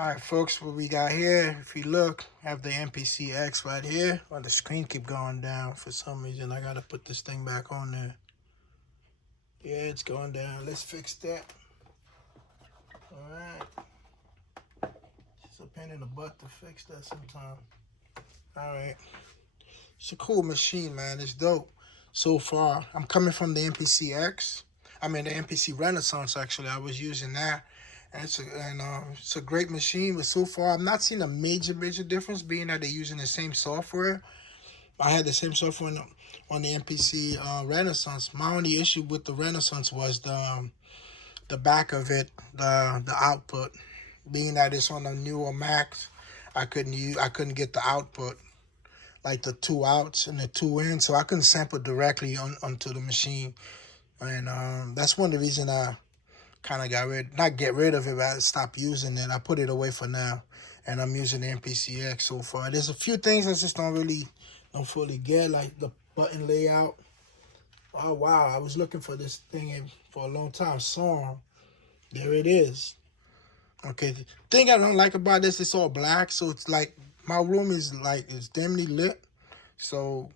All right, folks, what we got here, if you look, have the MPC X right here. Well, the screen keep going down for some reason. I got to put this thing back on there. Yeah, it's going down. Let's fix that. All right. It's a pain in the butt to fix that sometime. All right. It's a cool machine, man. It's dope. So far, I'm coming from the MPC X. I mean, the MPC Renaissance, actually. I was using that. And it's a great machine, but so far I've not seen a major difference, being that they're using the same software. I had the same software on the MPC Renaissance. My only issue with the Renaissance was the back of it, the output. Being that it's on the newer Macs, I couldn't get the output, like the two outs and the two in, so I couldn't sample directly onto the machine. And that's one of the reasons I kind of not get rid of it, but I stopped using it. I put it away for now, and I'm using the MPCX so far. There's a few things I just don't fully get, like the button layout. Oh wow, I was looking for this thing for a long time. Song, there it is. Okay, the thing I don't like about this, it's all black, so it's like my room is it's dimly lit. So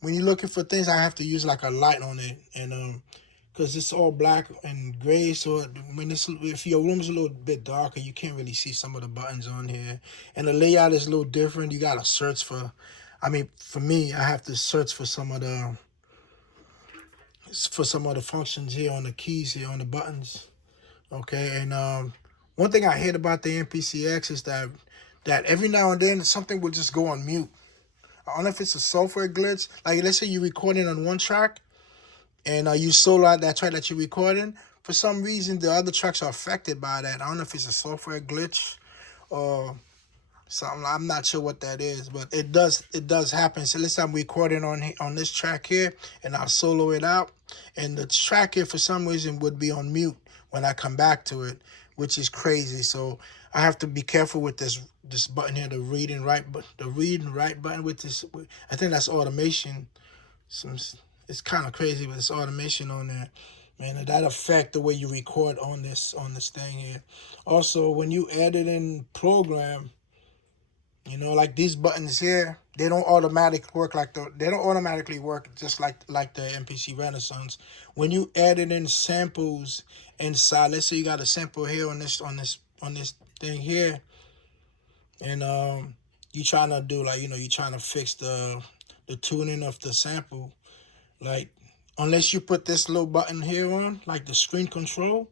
when you're looking for things, I have to use like a light on it, and because it's all black and gray. So if your room's a little bit darker, you can't really see some of the buttons on here. And the layout is a little different. You gotta search for, for me, I have to search for some of the functions here on the keys here on the buttons. Okay, and one thing I hate about the MPCX is that every now and then something will just go on mute. I don't know if it's a software glitch. Like let's say you're recording on one track, and you solo out that track that you're recording. For some reason, the other tracks are affected by that. I don't know if it's a software glitch or something. I'm not sure what that is, but it does happen. So let's say I'm recording on this track here, and I'll solo it out, and the track here for some reason would be on mute when I come back to it, which is crazy. So I have to be careful with this button here, the read and write button with this. I think that's automation. It's kind of crazy, but it's automation on there, man. That affect the way you record on this thing here. Also, when you edit in program, like these buttons here, they don't automatically work just like the MPC Renaissance. When you edit in samples inside, let's say you got a sample here on this thing here, and you trying to do you trying to fix the tuning of the sample. Like, unless you put this little button here on, like the screen control,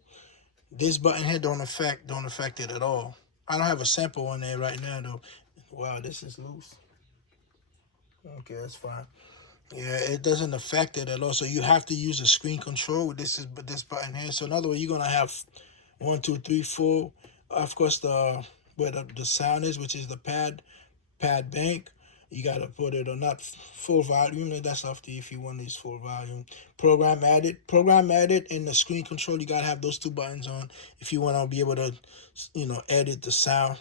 this button here don't affect it at all. I don't have a sample on there right now though. Wow, this is loose. Okay, that's fine. Yeah, it doesn't affect it at all. So you have to use a screen control with this button here. So in other words, you're gonna have 1, 2, 3, 4. Of course, where the sound is, which is the pad bank. You gotta put it on not full volume. That's up to you if you want these full volume. Program edit, and the screen control. You gotta have those two buttons on if you want to be able to, edit the sound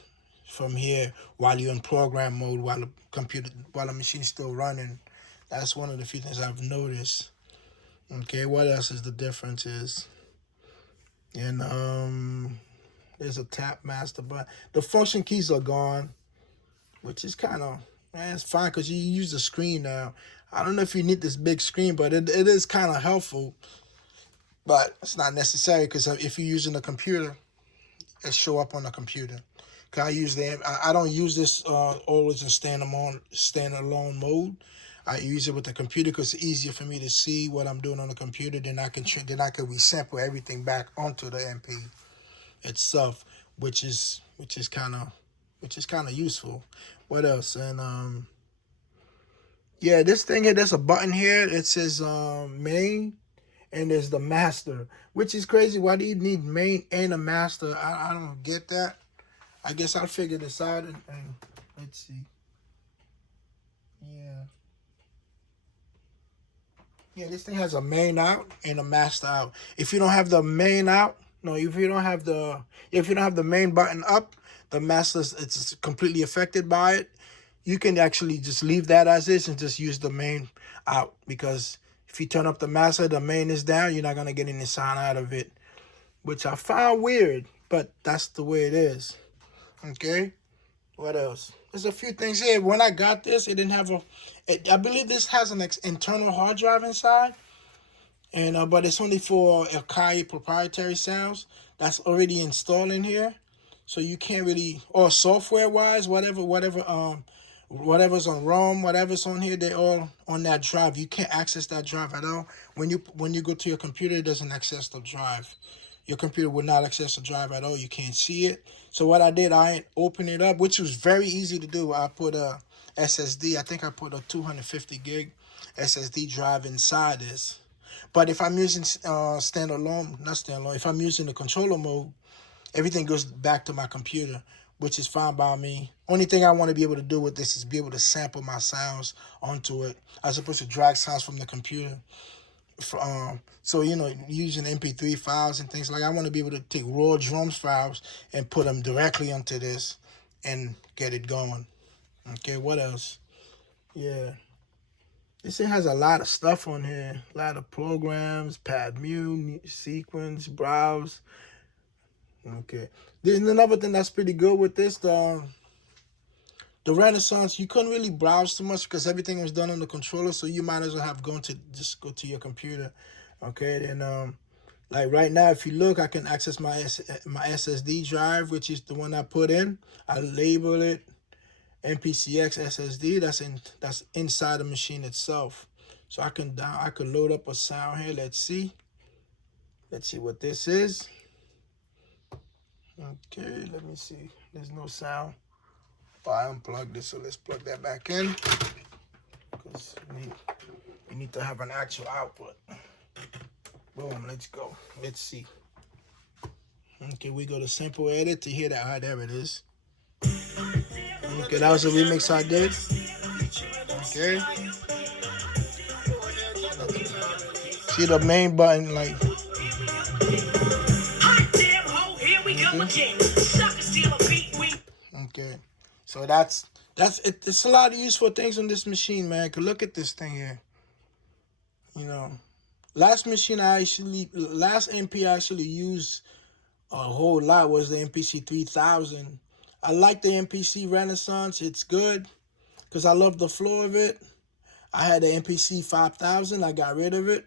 from here while you're in program mode, while the machine's still running. That's one of the few things I've noticed. Okay, what else is the difference is? And there's a tap master button. The function keys are gone, which is kind of. Man, it's fine because you use the screen now. I don't know if you need this big screen, but it is kind of helpful. But it's not necessary because if you're using a computer, it show up on the computer. Cause I don't use this always in standalone mode. I use it with the computer because it's easier for me to see what I'm doing on the computer. Then I can resample everything back onto the MP itself, which is kind of useful. What else? And yeah, this thing here, there's a button here. It says main, and there's the master, which is crazy. Why do you need main and a master? I don't get that. I guess I'll figure this out and let's see. Yeah, this thing has a main out and a master out. If you don't have the main out, no, if you don't have the main button up, the master, it's completely affected by it. You can actually just leave that as is and just use the main out, because if you turn up the master, the main is down, you're not gonna get any sound out of it, which I found weird, but that's the way it is. Okay. What else? There's a few things here. When I got this, it didn't have I believe this has an internal hard drive inside, and but it's only for Akai proprietary sounds. That's already installed in here, so you can't really, or software wise, whatever's on ROM, whatever's on here, they're all on that drive. You can't access that drive at all. When you go to your computer, it doesn't access the drive. Your computer will not access the drive at all. You can't see it. So what I did, I opened it up, which was very easy to do. I put a SSD. I think I put a 250 gig SSD drive inside this. But if I'm using standalone, not standalone, if I'm using the controller mode, everything goes back to my computer, which is fine by me. Only thing I want to be able to do with this is be able to sample my sounds onto it, as opposed to drag sounds from the computer. So using MP3 files and things like, I want to be able to take raw drums files and put them directly onto this and get it going. Okay, what else? Yeah, this thing has a lot of stuff on here, a lot of programs, pad mute, sequence, browse. Okay, there's another thing that's pretty good with this. The Renaissance, you couldn't really browse too much because everything was done on the controller, so you might as well have just go to your computer. Okay, then like right now, if you look, I can access my SSD drive, which is the one I put in. I label it MPCX SSD. That's inside the machine itself. So I could load up a sound here. Let's see what this is. Okay, let me see. There's no sound. I unplugged this, so let's plug that back in, because we need to have an actual output. Boom, let's go. Let's see. Okay, we go to sample edit to hear that. There it is. Okay, that was a remix I did. Okay. See the main button, like. Okay. So that's it. It's a lot of useful things on this machine, man. Look at this thing here. Last MP I actually used a whole lot was the MPC 3000. I like the MPC Renaissance. It's good because I love the flow of it. I had the MPC 5000. I got rid of it.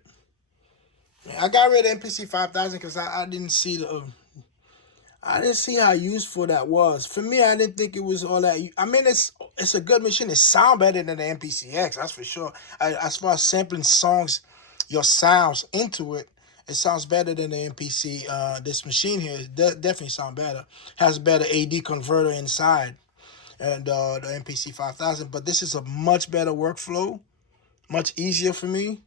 I got rid of MPC 5000 because I didn't see how useful that was. For me, I didn't think it was all that. I mean, it's a good machine. It sounds better than the MPCX, that's for sure. As far as sampling songs, your sounds into it, it sounds better than the MPC. This machine here definitely sounds better. Has better AD converter inside, and the MPC 5000. But this is a much better workflow, much easier for me.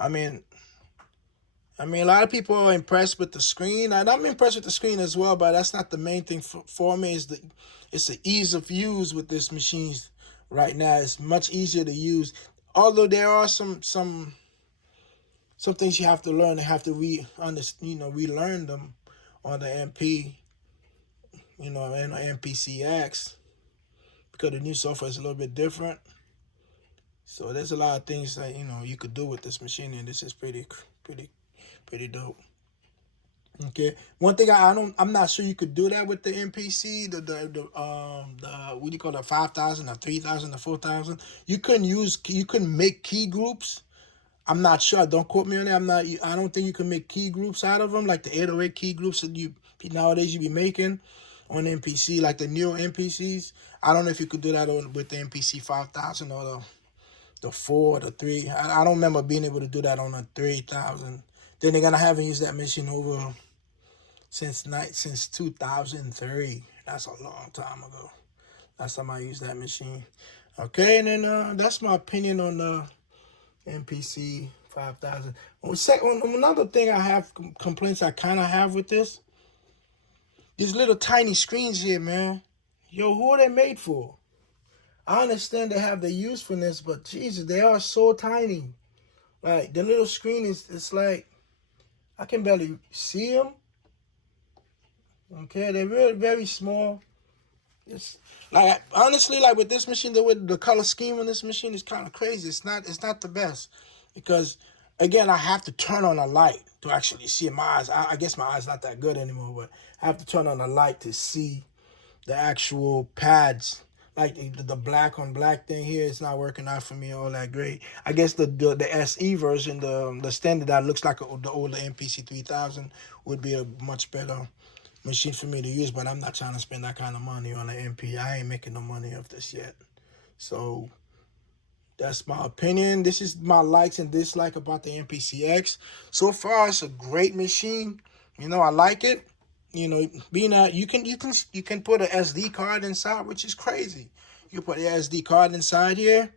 I mean, a lot of people are impressed with the screen, and I'm impressed with the screen as well, but that's not the main thing for me. It's the ease of use with this machine right now. It's much easier to use, although there are some things you have to learn and have to relearn them on the MP, and the MPCX, because the new software is a little bit different. So there's a lot of things that you could do with this machine, and this is pretty dope. Okay, one thing I'm not sure you could do that with the MPC, the what do you call it, 5000, the 3000, the 4000. You couldn't make key groups. I'm not sure. Don't quote me on that. I don't think you can make key groups out of them, like the 808 key groups that nowadays you be making on MPC, like the newer MPCs. I don't know if you could do that with the MPC 5000 or the 4, the 3. I don't remember being able to do that on a 3000. Then again, I haven't used that machine over since 2003. That's a long time ago. Last time I used that machine. Okay, and then that's my opinion on the MPC 5000. Another thing I have complaints I kind of have with this. These little tiny screens here, man. Yo, who are they made for? I understand they have their usefulness, but Jesus, they are so tiny. Like, the little screen it's like, I can barely see them. Okay, they're very, very small. It's like, honestly, like with this machine, the color scheme on this machine is kind of crazy. It's not the best, because again, I have to turn on a light to actually see it. My eyes, I guess my eyes not that good anymore, but I have to turn on a light to see the actual pads. Like the black on black thing here, it's not working out for me all that great. I guess the SE version, the standard that looks like the older MPC 3000 would be a much better machine for me to use, but I'm not trying to spend that kind of money on an MP. I ain't making no money off this yet. So that's my opinion. This is my likes and dislike about the MPCX. So far, it's a great machine. You know, I like it. You know, being that you can put an SD card inside, which is crazy. You put the SD card inside here,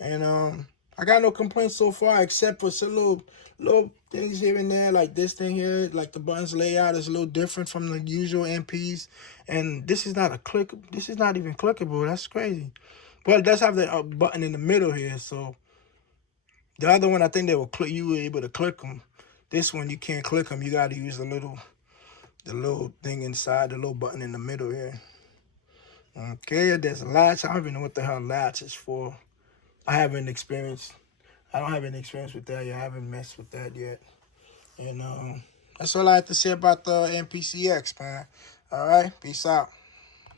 and I got no complaints so far, except for some little things here and there, like this thing here, like the buttons layout is a little different from the usual MPs, and this is not a click. This is not even clickable. That's crazy. But it does have the button in the middle here, so the other one I think they will click. You were able to click them. This one you can't click them. You got to use the little thing inside, the little button in the middle here. Okay, there's a latch. I don't even know what the hell latch is for. I don't have any experience with that yet. I haven't messed with that yet. And that's all I have to say about the MPCX, man. All right, peace out.